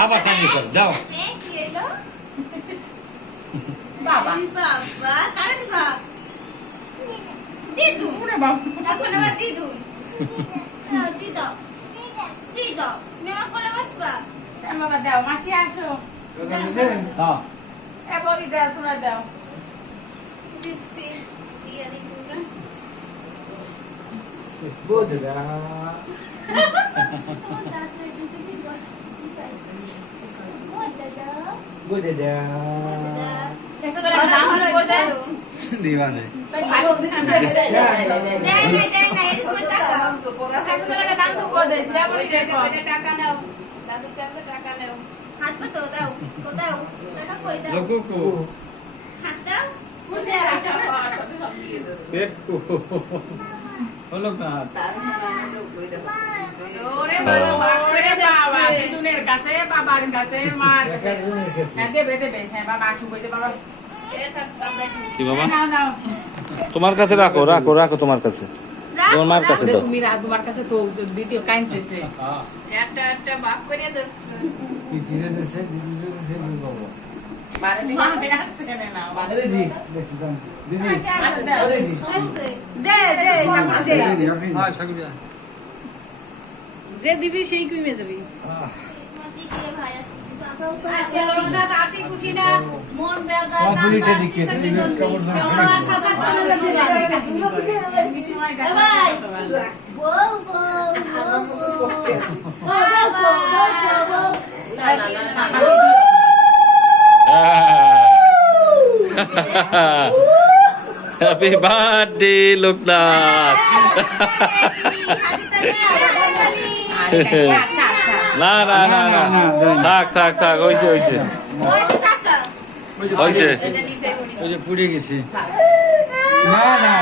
আবার কানি কর যাও বাবা বাবা কারে দিবা দিদু ওরে বাবা এখন আবার দিদু নাও দিদু দিদু মেমা করে বসবা বাবা দাও মাসি আসো হ্যাঁ এ বলি দাও তোমরা দাও দিছি ইয়ারি পুরা বুঝলা বুঝলা এসো তোরা দাম দিব দাও দিবানে তাই ভালো দেই নাই এই তোমার টাকা তোরা দাম তো কো দেই যা বলি দেখো টাকা নাও দাদু কাছে টাকা নাও হাত পা তো দাও টাকা কই দাও লোককো হাত দাও বুঝে টাকা পাওয়ার সাথে সব দিয়ে দেবো পেটকো হলো না তার মানে কইরা ওরে বাবা ওরে বাবা দিদুনের কাছে বাবার কাছে মার কাছে হ্যাঁ দেবে দেবে হ্যাঁ বাবা আসু কইছে বাবা কি বাবা নাও নাও তোমার কাছে রাখো রাখো রাখো তোমার কাছে তোমার মার কাছে দাও তুমি তোমার কাছে তো দ্বিতীয় কাইনতেছে হ্যাঁ একটা একটা ভাগ করে দিস কি ধীরে ধীরে দিদি বাবা বারে দিকে আসছে কেন না বারে আরে জি দেখছি দাম দিদি আরে জি দে দে সামনে দে হ্যাঁ সাগুরিয়া যে দিবি সেই কইমে যাবি মতি দিয়ে ভাই আসছে আচ্ছা রঘুনাথ আসি খুশি না মন বেদা কমপ্লিটে দিকে কাপড় সাদা করে দিলা ভাই বউ হ্যাপি বার্থডে লোকনাথ না না না না থাক থাক থাক হয়েছে হয়েছে হয়েছে ওই যে পুড়ে গেছে না না